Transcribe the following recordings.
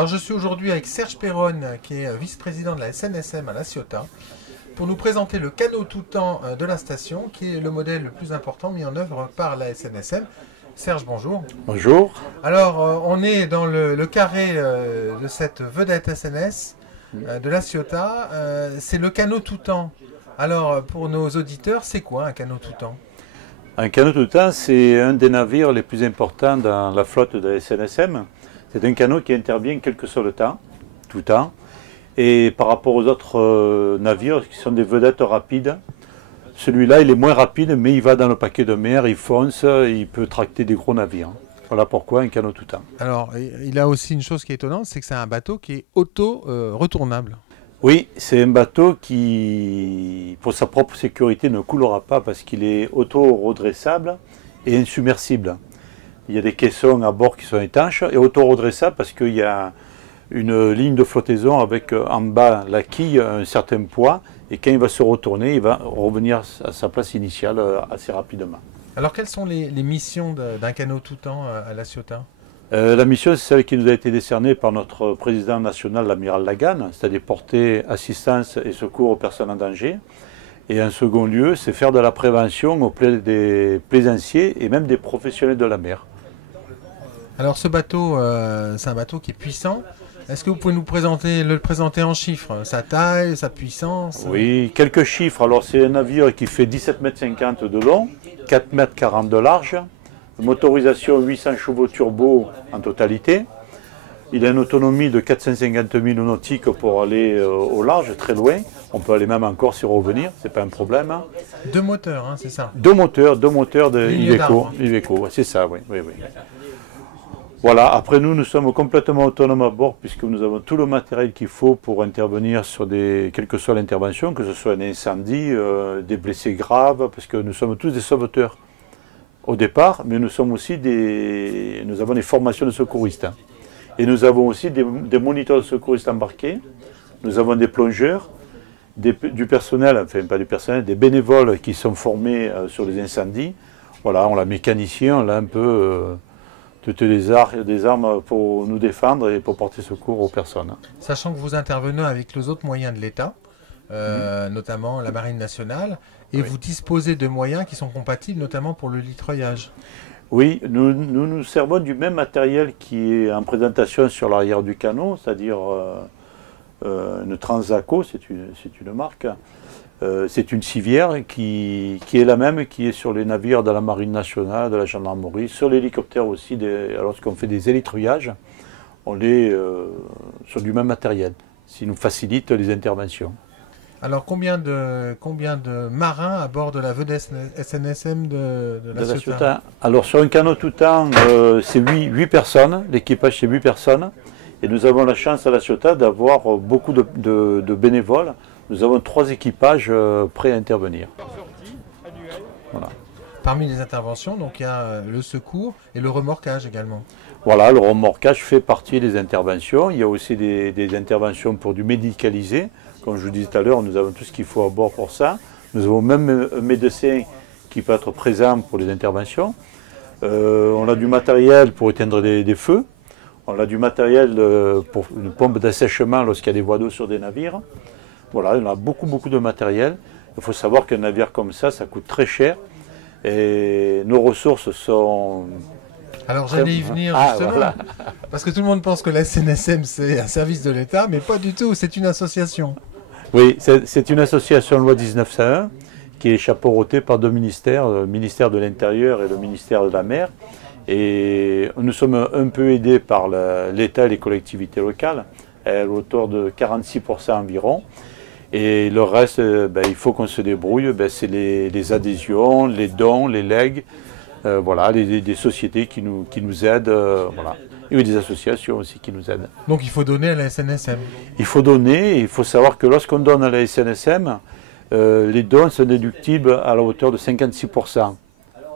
Alors je suis aujourd'hui avec Serge Perronne, qui est vice-président de la SNSM à La Ciotat, pour nous présenter le canot tout-temps de la station, qui est le modèle le plus important mis en œuvre par la SNSM. Serge, bonjour. Bonjour. Alors on est dans le carré de cette vedette SNS de La Ciotat. C'est le canot tout-temps. Alors pour nos auditeurs, c'est quoi un canot tout-temps? Un canot tout-temps, c'est un des navires les plus importants dans la flotte de la SNSM. C'est un canot qui intervient quel que soit le temps, tout le temps. Et par rapport aux autres navires qui sont des vedettes rapides, celui-là il est moins rapide, mais il va dans le paquet de mer, il fonce, il peut tracter des gros navires. Voilà pourquoi un canot tout-temps. Alors il a aussi une chose qui est étonnante, c'est que c'est un bateau qui est auto-retournable. Oui, c'est un bateau qui, pour sa propre sécurité, ne coulera pas parce qu'il est auto-redressable et insubmersible. Il y a des caissons à bord qui sont étanches et auto-redressable parce qu'il y a une ligne de flottaison avec en bas la quille un certain poids et quand il va se retourner, il va revenir à sa place initiale assez rapidement. Alors quelles sont les missions d'un canot tout-temps à La Ciotat? La mission, c'est celle qui nous a été décernée par notre président national, l'amiral Lagan, c'est-à-dire porter assistance et secours aux personnes en danger. Et en second lieu, c'est faire de la prévention auprès des plaisanciers et même des professionnels de la mer. Alors ce bateau, c'est un bateau qui est puissant. Est-ce que vous pouvez le présenter en chiffres? Sa taille, sa puissance? Oui, quelques chiffres. Alors c'est un navire qui fait 17,50 m de long, 4,40 m de large. Motorisation 800 chevaux turbo en totalité. Il a une autonomie de 450 000 nautiques pour aller au large, très loin. On peut aller même en Corse et revenir, c'est pas un problème. Deux moteurs, hein, c'est ça? Deux moteurs de Iveco, c'est ça, oui. Voilà, après nous sommes complètement autonomes à bord puisque nous avons tout le matériel qu'il faut pour intervenir sur quelle que soit l'intervention, que ce soit un incendie, des blessés graves, parce que nous sommes tous des sauveteurs au départ, mais nous avons des formations de secouristes. Hein. Et nous avons aussi des moniteurs de secouristes embarqués, nous avons des plongeurs, du personnel, enfin pas du personnel, des bénévoles qui sont formés sur les incendies. Voilà, on a mécanicien, on a un peu toutes des armes pour nous défendre et pour porter secours aux personnes. Sachant que vous intervenez avec les autres moyens de l'État, notamment la Marine nationale, et vous disposez de moyens qui sont compatibles notamment pour le litreuillage. Oui, nous servons du même matériel qui est en présentation sur l'arrière du canot, c'est-à-dire une Transaco, c'est une marque. C'est une civière qui est la même qui est sur les navires de la Marine nationale, de la gendarmerie, sur l'hélicoptère aussi, lorsqu'on fait des hélitreuillages, on est sur du même matériel, ce qui nous facilite les interventions. Alors combien de marins à bord de la vedette SNSM de La Ciotat? Alors sur un canot tout-temps, c'est 8 personnes, l'équipage c'est 8 personnes, et nous avons la chance à La Ciotat d'avoir beaucoup de bénévoles. Nous avons 3 équipages prêts à intervenir. Voilà. Parmi les interventions, donc il y a le secours et le remorquage également. Voilà, le remorquage fait partie des interventions. Il y a aussi des interventions pour du médicalisé. Comme je vous disais tout à l'heure, nous avons tout ce qu'il faut à bord pour ça. Nous avons même un médecin qui peut être présent pour les interventions. On a du matériel pour éteindre des feux. On a du matériel pour une pompe d'assèchement lorsqu'il y a des voies d'eau sur des navires. Voilà, on a beaucoup de matériel. Il faut savoir qu'un navire comme ça coûte très cher. Et nos ressources sont... Alors j'allais y venir justement, voilà. Parce que tout le monde pense que la SNSM c'est un service de l'État, mais pas du tout, c'est une association. Oui, c'est une association loi 1901 qui est chapeautée par 2 ministères, le ministère de l'Intérieur et le ministère de la Mer. Et nous sommes un peu aidés par l'État et les collectivités locales, à hauteur de 46% environ. Et le reste, il faut qu'on se débrouille, c'est les adhésions, les dons, les legs, voilà, des sociétés qui nous aident, voilà. Et des associations aussi qui nous aident. Donc il faut donner à la SNSM. Il faut donner, et il faut savoir que lorsqu'on donne à la SNSM, les dons sont déductibles à la hauteur de 56%.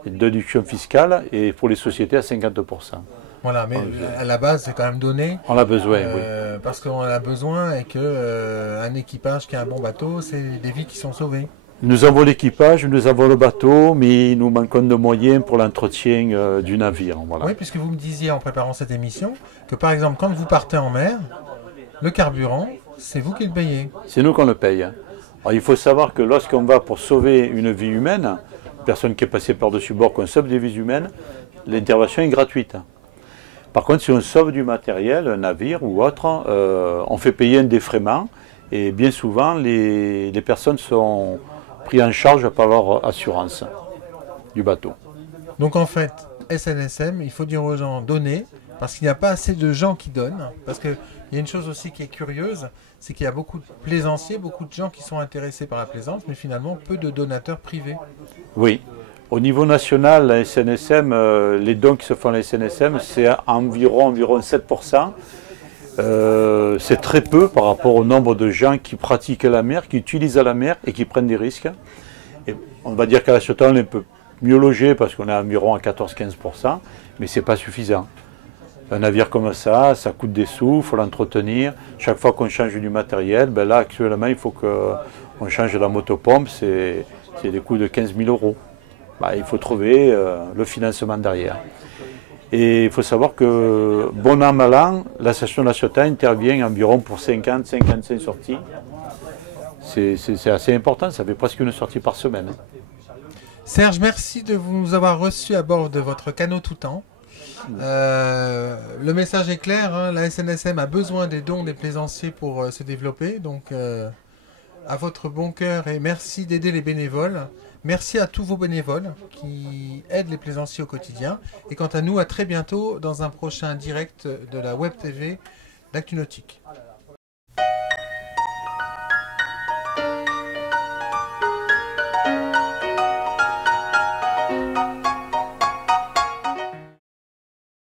Déduction fiscale, et pour les sociétés à 50%. Voilà, mais à la base, c'est quand même donné. On a besoin, oui. Parce qu'on a besoin et qu'un équipage qui a un bon bateau, c'est des vies qui sont sauvées. Nous avons l'équipage, nous avons le bateau, mais nous manquons de moyens pour l'entretien du navire. Voilà. Oui, puisque vous me disiez en préparant cette émission que par exemple quand vous partez en mer, le carburant, c'est vous qui le payez. C'est nous qu'on le paye. Alors, il faut savoir que lorsqu'on va pour sauver une vie humaine, personne qui est passée par-dessus bord, qu'on sauve des vies humaines, l'intervention est gratuite. Par contre, si on sauve du matériel, un navire ou autre, on fait payer un défraiement et bien souvent les personnes sont prises en charge par leur assurance du bateau. Donc en fait, SNSM, il faut dire aux gens donner, parce qu'il n'y a pas assez de gens qui donnent. Parce qu'il y a une chose aussi qui est curieuse, c'est qu'il y a beaucoup de plaisanciers, beaucoup de gens qui sont intéressés par la plaisance, mais finalement peu de donateurs privés. Oui. Au niveau national, la SNSM, les dons qui se font à la SNSM, c'est environ 7%. C'est très peu par rapport au nombre de gens qui pratiquent la mer, qui utilisent la mer et qui prennent des risques. Et on va dire qu'à la Ciotat, on est un peu mieux logé parce qu'on est environ à 14-15%, mais ce n'est pas suffisant. Un navire comme ça coûte des sous, il faut l'entretenir. Chaque fois qu'on change du matériel, ben là actuellement il faut qu'on change la motopompe, c'est des coûts de 15 000 €. Ben, il faut trouver le financement derrière. Et il faut savoir que, bon an, mal an, la station de la Ciotat intervient environ pour 50-55 sorties. C'est assez important, ça fait presque une sortie par semaine. Serge, merci de vous avoir reçu à bord de votre canot Toutan. Le message est clair, hein, la SNSM a besoin des dons des plaisanciers pour se développer. Donc, à votre bon cœur et merci d'aider les bénévoles. Merci à tous vos bénévoles qui aident les plaisanciers au quotidien. Et quant à nous, à très bientôt dans un prochain direct de la Web TV d'Actu Nautique.